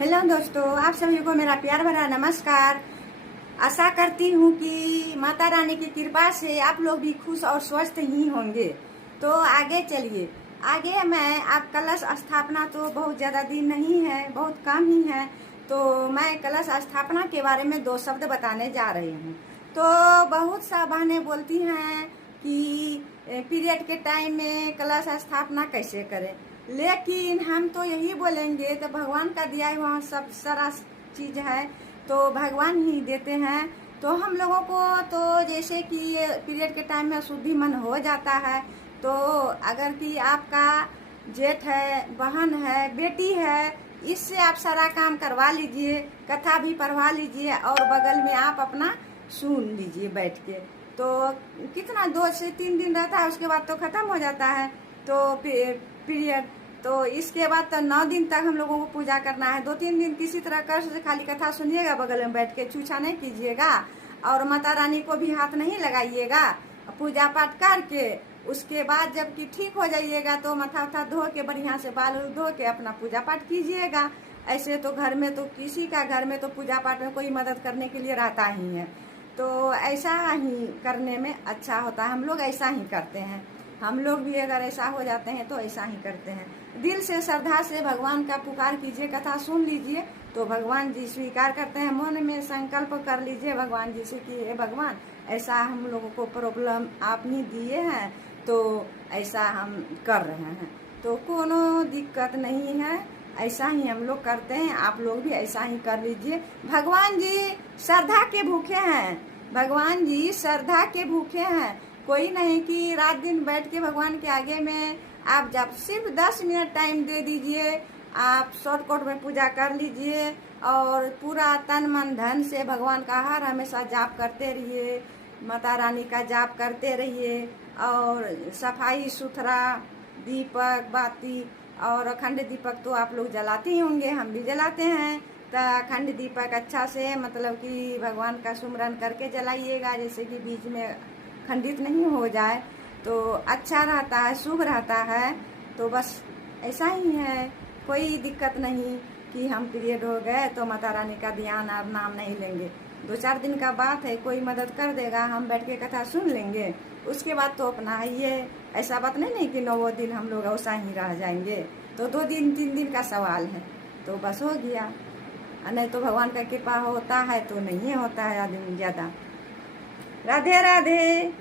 Hello दोस्तों, आप सभी को मेरा प्यार भरा नमस्कार। आशा करती हूँ कि माता रानी की कृपा से आप लोग भी खुश और स्वस्थ ही होंगे। तो आगे चलिए। आगे मैं आप कलश स्थापना तो बहुत ज़्यादा दिन नहीं है, बहुत कम ही है। तो मैं कलश स्थापना के बारे में 2 शब्द बताने जा रही हूँ। तो बहुत सा बहनें बोलती हैं कि पीरियड के टाइम में कलश स्थापना कैसे करें, लेकिन हम तो यही बोलेंगे तो भगवान का दिया हुआ सब सारा चीज़ है, तो भगवान ही देते हैं। तो हम लोगों को तो जैसे कि पीरियड के टाइम में शुद्धि मन हो जाता है, तो अगर कि आपका जेठ है, बहन है, बेटी है, इससे आप सारा काम करवा लीजिए, कथा भी पढ़वा लीजिए और बगल में आप अपना सुन लीजिए बैठ के। तो कितना 2 से 3 दिन रहता है, उसके बाद तो ख़त्म हो जाता है तो पीरियड। तो इसके बाद तो 9 दिन तक हम लोगों को पूजा करना है। 2-3 दिन किसी तरह कर से खाली कथा सुनिएगा, बगल में बैठ के छूछा नहीं कीजिएगा और माता रानी को भी हाथ नहीं लगाइएगा। पूजा पाठ करके उसके बाद जब कि ठीक हो जाइएगा तो माथा उथा धो के बढ़िया से बाल धो के अपना पूजा पाठ कीजिएगा। ऐसे तो घर में तो किसी का घर में तो पूजा पाठ में कोई मदद करने के लिए रहता ही है, तो ऐसा ही करने में अच्छा होता है। हम लोग ऐसा ही करते हैं। हम लोग भी अगर ऐसा हो जाते हैं तो ऐसा ही करते हैं। दिल से श्रद्धा से भगवान का पुकार कीजिए, कथा सुन लीजिए तो भगवान जी स्वीकार करते हैं। मन में संकल्प कर लीजिए भगवान जी से कि हे भगवान, ऐसा हम लोगों को प्रॉब्लम आप ही दिए हैं, तो ऐसा हम कर रहे हैं, तो कोनो दिक्कत नहीं है। ऐसा ही हम लोग करते हैं, आप लोग भी ऐसा ही कर लीजिए। भगवान जी श्रद्धा के भूखे हैं, भगवान जी श्रद्धा के भूखे हैं। कोई नहीं कि रात दिन बैठ के भगवान के आगे में आप जब सिर्फ 10 मिनट टाइम दे दीजिए, आप शॉर्टकट में पूजा कर लीजिए और पूरा तन मन धन से भगवान का हर हमेशा जाप करते रहिए, माता रानी का जाप करते रहिए और सफाई सुथरा दीपक बाती और अखंड दीपक तो आप लोग जलाते ही होंगे, हम भी जलाते हैं। तो अखंड दीपक अच्छा से मतलब कि भगवान का सुमरन करके जलाइएगा, जैसे कि बीच में खंडित नहीं हो जाए, तो अच्छा रहता है, शुभ रहता है। तो बस ऐसा ही है, कोई दिक्कत नहीं कि हम पीरियड हो गए तो माता रानी का ध्यान और नाम नहीं लेंगे। 2-4 दिन का बात है, कोई मदद कर देगा, हम बैठ के कथा सुन लेंगे, उसके बाद तो अपना ये ऐसा बात नहीं कि 9 दिन हम लोग ऐसा ही रह जाएंगे। तो 2 दिन 3 दिन का सवाल है, तो बस हो गया। नहीं तो भगवान का कृपा होता है तो नहीं होता है आदमी ज़्यादा। राधे राधे।